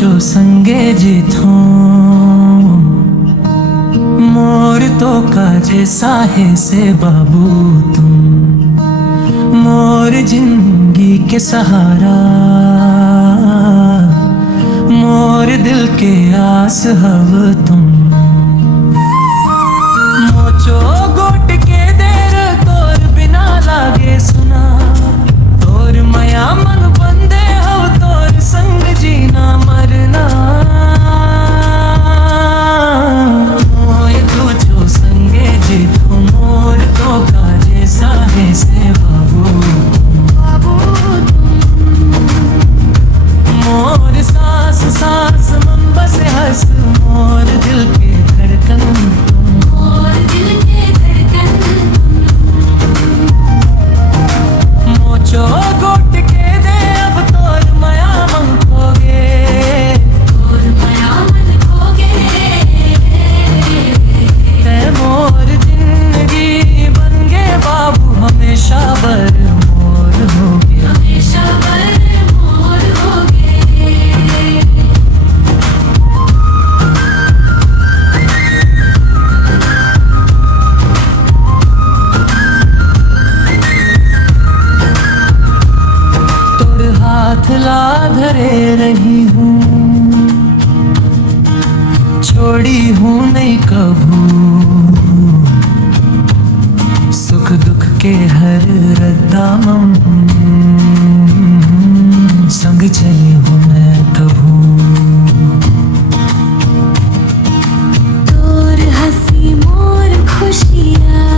चो संगे जिथो मोर तो काजे साहे से बाबू तुम मोर जिंदगी के सहारा मोर दिल के आस हव तुम मोचो गोट के देर तोर बिना लागे सुना तोर मया मन बंदे हो तोर संग जीना मरना मोय तो जो संगे जी तो मोर तो काजे साहे से बाबू मोर सांस सांस मन बस हंस मोर दिल के धड़कन मोर दिल के धड़कन मोचो गोट के दे अब तोर माया मन खोगे तोर माया मन खोगे ते मोर जिंदगी बन गे बाबू हमेशा बर मोर होगे हमेशा बर मोर होगे हाथ ला धरे रही हूँ छोड़ी हूँ नहीं कभू सुख दुख के हर रद्दामम संग चली हूँ मैं कभू तोर हंसी मोर खुशियाँ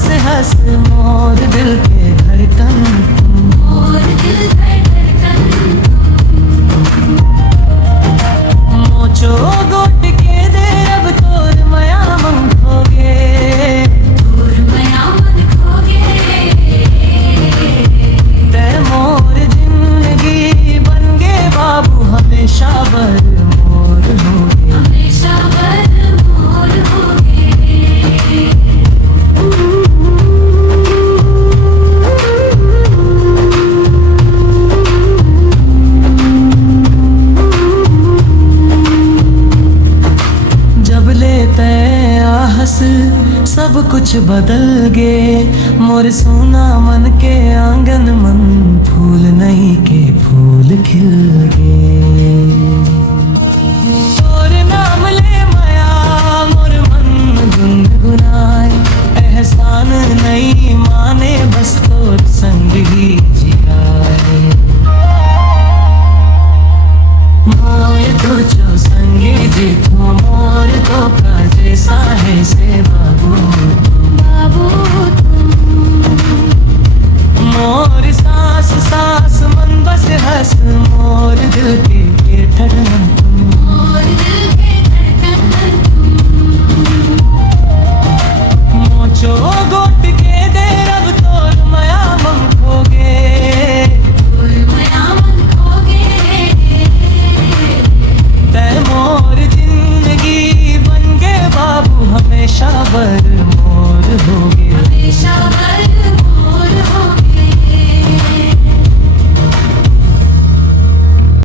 मोर दिल के धड़कन मोर दिल के धड़कन मोचो गोट के दे अब तोर माया मन खोगे तोर माया मन खोगे ते मोर जिंदगी बन गे बाबू हमेशा बर मोर होगे हमेशा बर मोर होगे सब कुछ बदल गे मोर सोना मन के आंगन मन फूल नहीं के फूल खिल गे तोर नाम ले माया मोर मन गुनगुनाए एहसान नहीं माने बस तोर संग ही जियाए मोर तो जो संगे जी तो मोर तो काजे साहे से बाबू बाबू मोर सांस सांस मन